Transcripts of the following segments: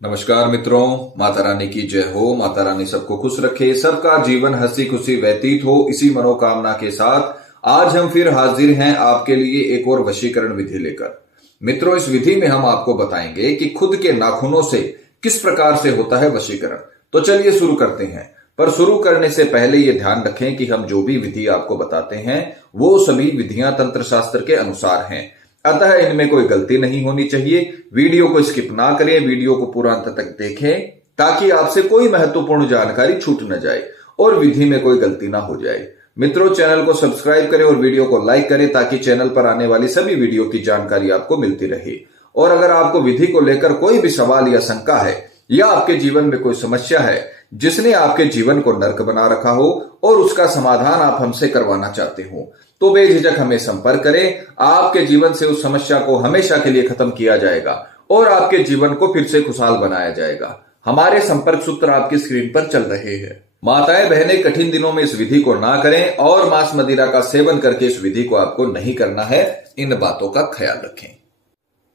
नमस्कार मित्रों, माता रानी की जय हो। माता रानी सबको खुश रखे, सबका जीवन हंसी खुशी व्यतीत हो, इसी मनोकामना के साथ आज हम फिर हाजिर हैं आपके लिए एक और वशीकरण विधि लेकर। मित्रों, इस विधि में हम आपको बताएंगे कि खुद के नाखूनों से किस प्रकार से होता है वशीकरण। तो चलिए शुरू करते हैं। पर शुरू करने से पहले ये ध्यान रखें कि हम जो भी विधि आपको बताते हैं वो सभी विधियां तंत्र शास्त्र के अनुसार हैं, अतः इनमें कोई गलती नहीं होनी चाहिए। वीडियो को स्किप ना करें, वीडियो को पूरा अंत तक देखें ताकि आपसे कोई महत्वपूर्ण जानकारी छूट न जाए और विधि में कोई गलती ना हो जाए। मित्रों, चैनल को सब्सक्राइब करें और वीडियो को लाइक करें ताकि चैनल पर आने वाली सभी वीडियो की जानकारी आपको मिलती रहे। और अगर आपको विधि को लेकर कोई भी सवाल या शंका है या आपके जीवन में कोई समस्या है जिसने आपके जीवन को नर्क बना रखा हो और उसका समाधान आप हमसे करवाना चाहते हो, तो बेझिझक हमें संपर्क करें। आपके जीवन से उस समस्या को हमेशा के लिए खत्म किया जाएगा और आपके जीवन को फिर से खुशहाल बनाया जाएगा। हमारे संपर्क सूत्र आपकी स्क्रीन पर चल रहे हैं। माताएं बहनें, कठिन दिनों में इस विधि को ना करें और मांस मदिरा का सेवन करके इस विधि को आपको नहीं करना है। इन बातों का ख्याल रखें।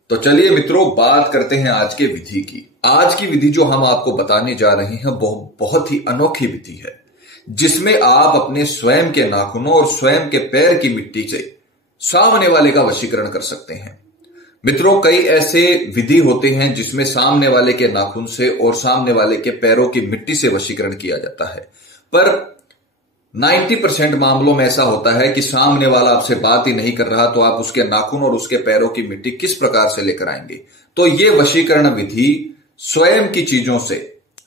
तो चलिए मित्रों, बात करते हैं आज के विधि की। आज की विधि जो हम आपको बताने जा रहे हैं बहुत ही अनोखी विधि है, जिसमें आप अपने स्वयं के नाखूनों और स्वयं के पैर की मिट्टी से सामने वाले का वशीकरण कर सकते हैं। मित्रों, कई ऐसे विधि होते हैं जिसमें सामने वाले के नाखून से और सामने वाले के पैरों की मिट्टी से वशीकरण किया जाता है, पर 90% मामलों में ऐसा होता है कि सामने वाला आपसे बात ही नहीं कर रहा, तो आप उसके नाखून और उसके पैरों की मिट्टी किस प्रकार से लेकर आएंगे। तो ये वशीकरण विधि स्वयं की चीजों से,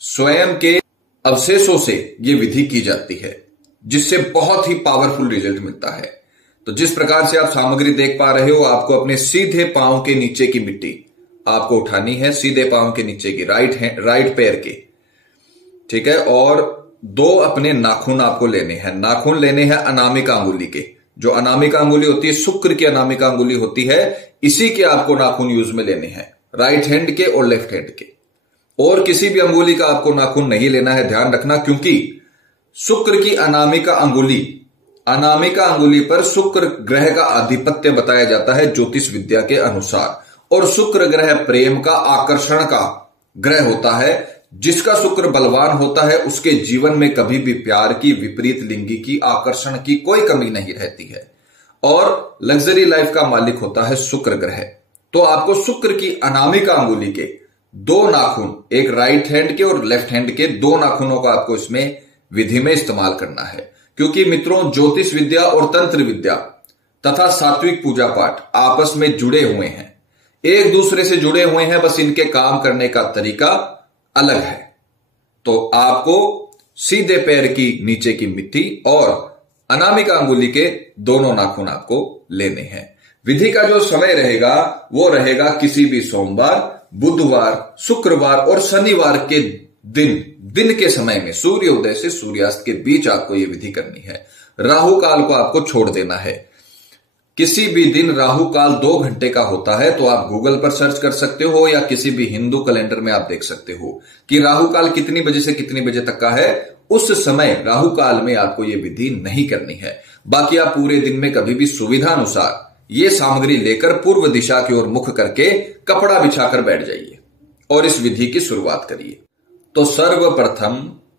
स्वयं के अवशेषों से ये विधि की जाती है, जिससे बहुत ही पावरफुल रिजल्ट मिलता है। तो जिस प्रकार से आप सामग्री देख पा रहे हो, आपको अपने सीधे पांव के नीचे की मिट्टी आपको उठानी है, सीधे पांव के नीचे की, राइट पैर के, ठीक है। और दो अपने नाखून आपको लेने हैं। नाखून लेने हैं अनामिका अंगुली के। जो अनामिका अंगुली होती है, शुक्र की अनामिका अंगुली होती है, इसी के आपको नाखून यूज में लेने हैं, राइट हैंड के और लेफ्ट हैंड के। और किसी भी अंगुली का आपको नाखून नहीं लेना है, ध्यान रखना, क्योंकि शुक्र की अनामिका अंगुली पर शुक्र ग्रह का आधिपत्य बताया जाता है ज्योतिष विद्या के अनुसार। और शुक्र ग्रह प्रेम का, आकर्षण का ग्रह होता है। जिसका शुक्र बलवान होता है उसके जीवन में कभी भी प्यार की, विपरीत लिंगी की, आकर्षण की कोई कमी नहीं रहती है और लग्जरी लाइफ का मालिक होता है शुक्र ग्रह। तो आपको शुक्र की अनामिका अंगुली के दो नाखून, एक राइट हैंड के और लेफ्ट हैंड के, दो नाखूनों का आपको इसमें विधि में इस्तेमाल करना है। क्योंकि मित्रों, ज्योतिष विद्या और तंत्र विद्या तथा सात्विक पूजा पाठ आपस में जुड़े हुए हैं, एक दूसरे से जुड़े हुए हैं, बस इनके काम करने का तरीका अलग है। तो आपको सीधे पैर की नीचे की मिट्टी और अनामिका अंगुली के दोनों नाखून आपको लेने हैं। विधि का जो समय रहेगा वो रहेगा किसी भी सोमवार, बुधवार, शुक्रवार और शनिवार के दिन के समय में, सूर्योदय से सूर्यास्त के बीच आपको यह विधि करनी है। राहु काल को आपको छोड़ देना है। किसी भी दिन राहु काल 2 घंटे का होता है, तो आप गूगल पर सर्च कर सकते हो या किसी भी हिंदू कैलेंडर में आप देख सकते हो कि राहु काल कितनी बजे से कितनी बजे तक का है। उस समय राहु काल में आपको यह विधि नहीं करनी है। बाकी आप पूरे दिन में कभी भी सुविधा अनुसार ये सामग्री लेकर पूर्व दिशा की ओर मुख करके कपड़ा बिछाकर बैठ जाइए और इस विधि की शुरुआत करिए। तो सर्वप्रथम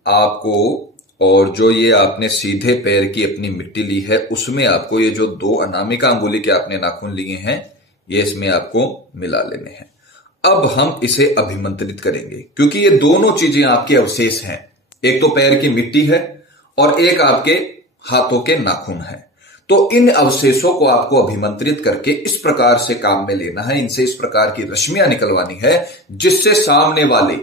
आपको, और जो ये आपने सीधे पैर की अपनी मिट्टी ली है, उसमें आपको ये जो दो अनामिका अंगुली के आपने नाखून लिए हैं, ये इसमें आपको मिला लेने हैं। अब हम इसे अभिमंत्रित करेंगे, क्योंकि ये दोनों चीजें आपके अवशेष हैं। एक तो पैर की मिट्टी है और एक आपके हाथों के नाखून है। तो इन अवशेषों को आपको अभिमंत्रित करके इस प्रकार से काम में लेना है, इनसे इस प्रकार की रश्मियां निकलवानी है जिससे सामने वाले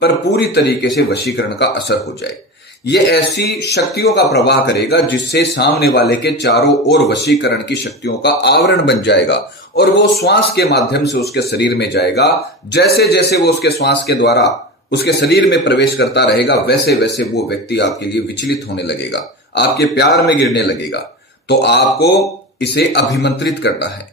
पर पूरी तरीके से वशीकरण का असर हो जाए। ये ऐसी शक्तियों का प्रवाह करेगा जिससे सामने वाले के चारों ओर वशीकरण की शक्तियों का आवरण बन जाएगा और वो श्वास के माध्यम से उसके शरीर में जाएगा। जैसे जैसे वो उसके श्वास के द्वारा उसके शरीर में प्रवेश करता रहेगा, वैसे वैसे वो व्यक्ति आपके लिए विचलित होने लगेगा, आपके प्यार में गिरने लगेगा। तो आपको इसे अभिमंत्रित करना है।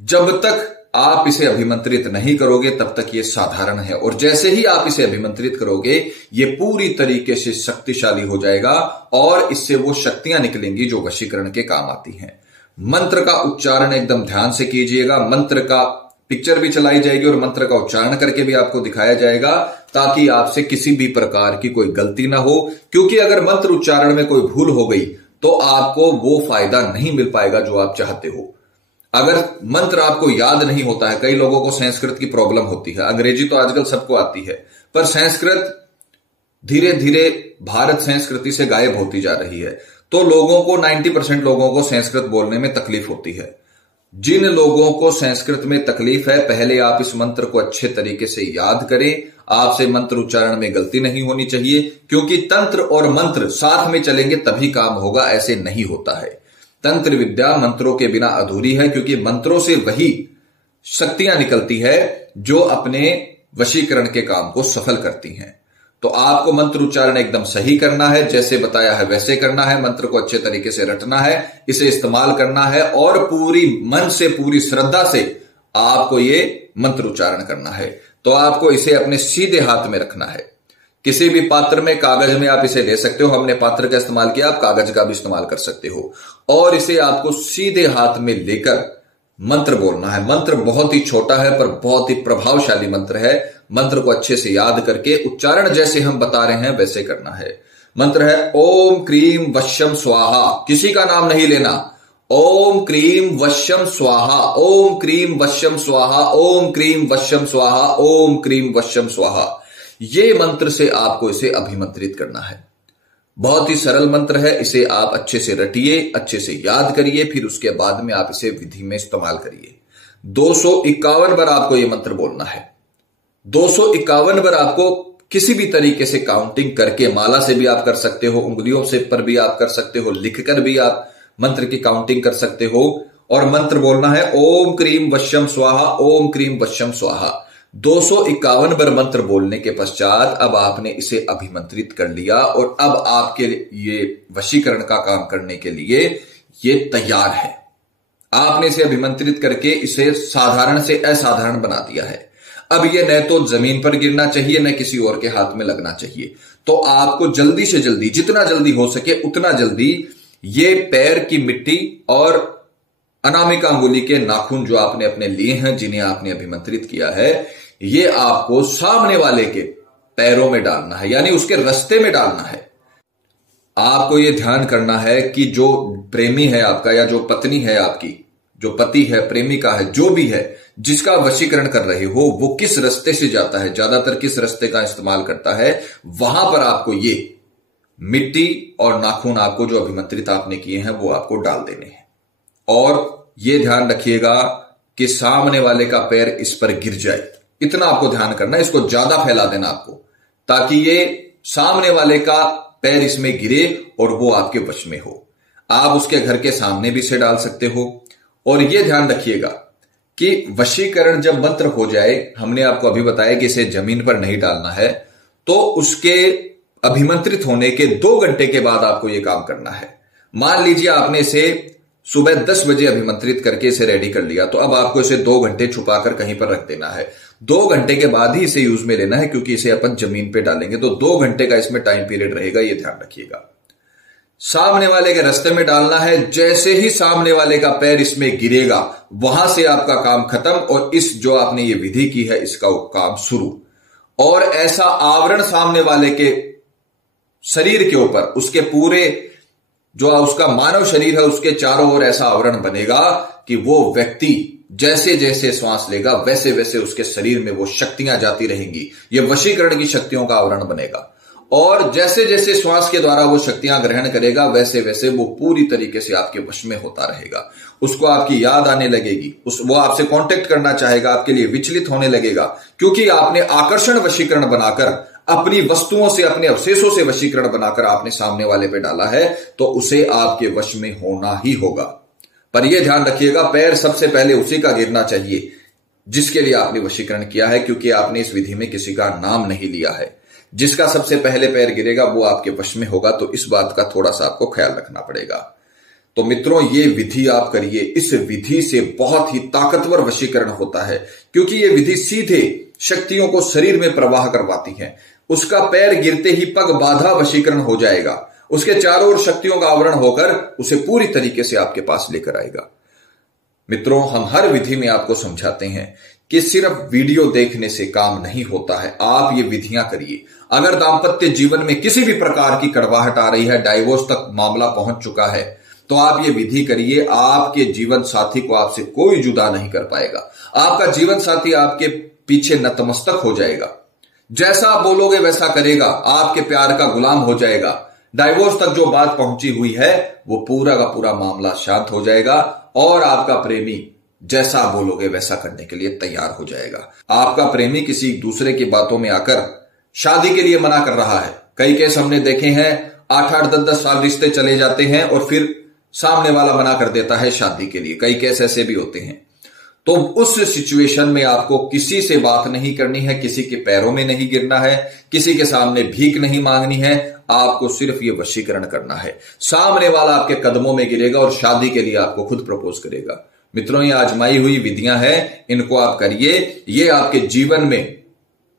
जब तक आप इसे अभिमंत्रित नहीं करोगे तब तक ये साधारण है, और जैसे ही आप इसे अभिमंत्रित करोगे ये पूरी तरीके से शक्तिशाली हो जाएगा और इससे वो शक्तियां निकलेंगी जो वशीकरण के काम आती हैं। मंत्र का उच्चारण एकदम ध्यान से कीजिएगा। मंत्र का पिक्चर भी चलाई जाएगी और मंत्र का उच्चारण करके भी आपको दिखाया जाएगा, ताकि आपसे किसी भी प्रकार की कोई गलती ना हो। क्योंकि अगर मंत्र उच्चारण में कोई भूल हो गई तो आपको वो फायदा नहीं मिल पाएगा जो आप चाहते हो। अगर मंत्र आपको याद नहीं होता है, कई लोगों को संस्कृत की प्रॉब्लम होती है, अंग्रेजी तो आजकल सबको आती है, पर संस्कृत धीरे धीरे भारत संस्कृति से गायब होती जा रही है। तो लोगों को 90% लोगों को संस्कृत बोलने में तकलीफ होती है। जिन लोगों को संस्कृत में तकलीफ है, पहले आप इस मंत्र को अच्छे तरीके से याद करें। आपसे मंत्र उच्चारण में गलती नहीं होनी चाहिए, क्योंकि तंत्र और मंत्र साथ में चलेंगे तभी काम होगा, ऐसे नहीं होता है। तंत्र विद्या मंत्रों के बिना अधूरी है, क्योंकि मंत्रों से वही शक्तियां निकलती है जो अपने वशीकरण के काम को सफल करती हैं। तो आपको मंत्र उच्चारण एकदम सही करना है, जैसे बताया है वैसे करना है, मंत्र को अच्छे तरीके से रटना है, इसे इस्तेमाल करना है और पूरी मन से, पूरी श्रद्धा से आपको ये मंत्र उच्चारण करना है। तो आपको इसे अपने सीधे हाथ में रखना है। किसी भी पात्र में, कागज में आप इसे ले सकते हो। हमने पात्र का इस्तेमाल किया, आप कागज का भी इस्तेमाल कर सकते हो। और इसे आपको सीधे हाथ में लेकर मंत्र बोलना है। मंत्र बहुत ही छोटा है पर बहुत ही प्रभावशाली मंत्र है। मंत्र को अच्छे से याद करके उच्चारण जैसे हम बता रहे हैं वैसे करना है। मंत्र है ओम क्रीम वश्यम स्वाहा। किसी का नाम नहीं लेना। ओम क्रीम वश्यम स्वाहा, ओम क्रीम वश्यम स्वाहा, ओम क्रीम वश्यम स्वाहा, ओम क्रीम वश्यम स्वाहा। ये मंत्र से आपको इसे अभिमंत्रित करना है। बहुत ही सरल मंत्र है। इसे आप अच्छे से रटिए, अच्छे से याद करिए, फिर उसके बाद में आप इसे विधि में इस्तेमाल करिए। 251 बार आपको यह मंत्र बोलना है। 251 बार आपको किसी भी तरीके से काउंटिंग करके, माला से भी आप कर सकते हो, उंगलियों से पर भी आप कर सकते हो, लिखकर भी आप मंत्र की काउंटिंग कर सकते हो। और मंत्र बोलना है ओम क्रीम वश्यम स्वाहा, ओम क्रीम वश्यम स्वाहा। 251 बार मंत्र बोलने के पश्चात अब आपने इसे अभिमंत्रित कर लिया और अब आपके ये वशीकरण का काम करने के लिए ये तैयार है। आपने इसे अभिमंत्रित करके इसे साधारण से असाधारण बना दिया है। अब ये न तो जमीन पर गिरना चाहिए, न किसी और के हाथ में लगना चाहिए। तो आपको जल्दी से जल्दी, जितना जल्दी हो सके उतना जल्दी, ये पैर की मिट्टी और अनामिका अंगुली के नाखून जो आपने अपने लिए हैं, जिन्हें आपने अभिमंत्रित किया है, ये आपको सामने वाले के पैरों में डालना है, यानी उसके रास्ते में डालना है। आपको यह ध्यान करना है कि जो प्रेमी है आपका, या जो पत्नी है आपकी, जो पति है, प्रेमिका है, जो भी है जिसका वशीकरण कर रहे हो, वो किस रास्ते से जाता है, ज्यादातर किस रास्ते का इस्तेमाल करता है, वहां पर आपको ये मिट्टी और नाखून, आपको जो अभिमंत्रित आपने किए हैं, वो आपको डाल देने हैं। और ये ध्यान रखिएगा कि सामने वाले का पैर इस पर गिर जाए, इतना आपको ध्यान करना है। इसको ज्यादा फैला देना आपको, ताकि ये सामने वाले का पैर इसमें गिरे और वो आपके वश में हो। आप उसके घर के सामने भी इसे डाल सकते हो। और यह ध्यान रखिएगा कि वशीकरण जब मंत्र हो जाए, हमने आपको अभी बताया कि इसे जमीन पर नहीं डालना है, तो उसके अभिमंत्रित होने के 2 घंटे के बाद आपको यह काम करना है। मान लीजिए आपने इसे सुबह 10 बजे अभिमंत्रित करके इसे रेडी कर लिया, तो अब आपको इसे 2 घंटे छुपाकर कहीं पर रख देना है। 2 घंटे के बाद ही इसे यूज में लेना है, क्योंकि इसे अपन जमीन पे डालेंगे, तो 2 घंटे का इसमें टाइम पीरियड रहेगा, यह ध्यान रखिएगा। सामने वाले के रास्ते में डालना है। जैसे ही सामने वाले का पैर इसमें गिरेगा, वहां से आपका काम खत्म और इस जो आपने ये विधि की है, इसका काम शुरू। और ऐसा आवरण सामने वाले के शरीर के ऊपर, उसके पूरे जो उसका मानव शरीर है, उसके चारों ओर ऐसा आवरण बनेगा कि वो व्यक्ति जैसे जैसे श्वास लेगा, वैसे वैसे उसके शरीर में वो शक्तियां जाती रहेंगी। ये वशीकरण की शक्तियों का आवरण बनेगा। और जैसे जैसे श्वास के द्वारा वो शक्तियां ग्रहण करेगा, वैसे वैसे वो पूरी तरीके से आपके वश में होता रहेगा। उसको आपकी याद आने लगेगी, वो आपसे कांटेक्ट करना चाहेगा, आपके लिए विचलित होने लगेगा, क्योंकि आपने आकर्षण वशीकरण बनाकर, अपनी वस्तुओं से, अपने अवशेषों से वशीकरण बनाकर आपने सामने वाले पे डाला है, तो उसे आपके वश में होना ही होगा। पर यह ध्यान रखिएगा, पैर सबसे पहले उसी का गिरना चाहिए जिसके लिए आपने वशीकरण किया है, क्योंकि आपने इस विधि में किसी का नाम नहीं लिया है। जिसका सबसे पहले पैर गिरेगा वो आपके वश में होगा। तो इस बात का थोड़ा सा आपको ख्याल रखना पड़ेगा। तो मित्रों, ये विधि आप करिए। इस विधि से बहुत ही ताकतवर वशीकरण होता है, क्योंकि ये विधि सीधे शक्तियों को शरीर में प्रवाह करवाती है। उसका पैर गिरते ही पग बाधा वशीकरण हो जाएगा, उसके चारों ओर शक्तियों का आवरण होकर उसे पूरी तरीके से आपके पास लेकर आएगा। मित्रों, हम हर विधि में आपको समझाते हैं कि सिर्फ वीडियो देखने से काम नहीं होता है। आप ये विधियां करिए। अगर दाम्पत्य जीवन में किसी भी प्रकार की कड़वाहट आ रही है, डाइवोर्स तक मामला पहुंच चुका है, तो आप ये विधि करिए। आपके जीवन साथी को आपसे कोई जुदा नहीं कर पाएगा। आपका जीवन साथी आपके पीछे नतमस्तक हो जाएगा। जैसा आप बोलोगे वैसा करेगा, आपके प्यार का गुलाम हो जाएगा। डाइवोर्स तक जो बात पहुंची हुई है वो पूरा का पूरा मामला शांत हो जाएगा और आपका प्रेमी जैसा बोलोगे वैसा करने के लिए तैयार हो जाएगा। आपका प्रेमी किसी दूसरे की बातों में आकर शादी के लिए मना कर रहा है। कई केस हमने देखे हैं, 8-8, 10-10 साल रिश्ते चले जाते हैं और फिर सामने वाला मना कर देता है शादी के लिए। कई केस ऐसे भी होते हैं। तो उस सिचुएशन में आपको किसी से बात नहीं करनी है, किसी के पैरों में नहीं गिरना है, किसी के सामने भीख नहीं मांगनी है। आपको सिर्फ ये वशीकरण करना है। सामने वाला आपके कदमों में गिरेगा और शादी के लिए आपको खुद प्रपोज करेगा। मित्रों, ये आजमाई हुई विधियां हैं, इनको आप करिए। ये आपके जीवन में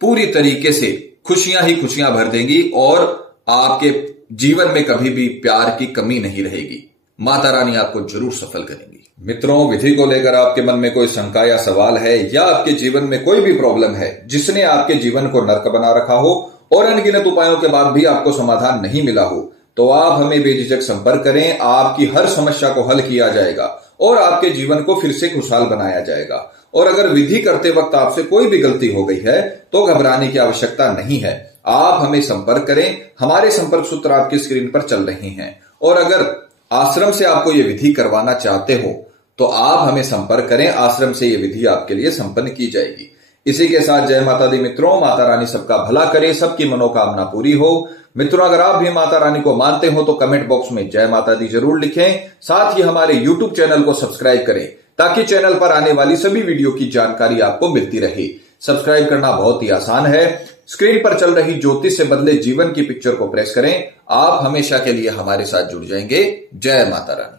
पूरी तरीके से खुशियां ही खुशियां भर देंगी और आपके जीवन में कभी भी प्यार की कमी नहीं रहेगी। माता रानी आपको जरूर सफल करेंगी। मित्रों, विधि को लेकर आपके मन में कोई शंका या सवाल है या आपके जीवन में कोई भी प्रॉब्लम है जिसने आपके जीवन को नर्क बना रखा हो और अनगिनत उपायों के बाद भी आपको समाधान नहीं मिला हो, तो आप हमें बेझिझक संपर्क करें। आपकी हर समस्या को हल किया जाएगा और आपके जीवन को फिर से खुशहाल बनाया जाएगा। और अगर विधि करते वक्त आपसे कोई भी गलती हो गई है तो घबराने की आवश्यकता नहीं है। आप हमें संपर्क करें। हमारे संपर्क सूत्र आपकी स्क्रीन पर चल रहे हैं। और अगर आश्रम से आपको यह विधि करवाना चाहते हो तो आप हमें संपर्क करें। आश्रम से यह विधि आपके लिए संपन्न की जाएगी। इसी के साथ जय माता दी मित्रों। माता रानी सबका भला करे, सबकी मनोकामना पूरी हो। मित्रों, अगर आप भी माता रानी को मानते हो तो कमेंट बॉक्स में जय माता दी जरूर लिखें। साथ ही हमारे YouTube चैनल को सब्सक्राइब करें ताकि चैनल पर आने वाली सभी वीडियो की जानकारी आपको मिलती रहे। सब्सक्राइब करना बहुत ही आसान है। स्क्रीन पर चल रही ज्योतिष से बदले जीवन की पिक्चर को प्रेस करें। आप हमेशा के लिए हमारे साथ जुड़ जाएंगे। जय माता रानी।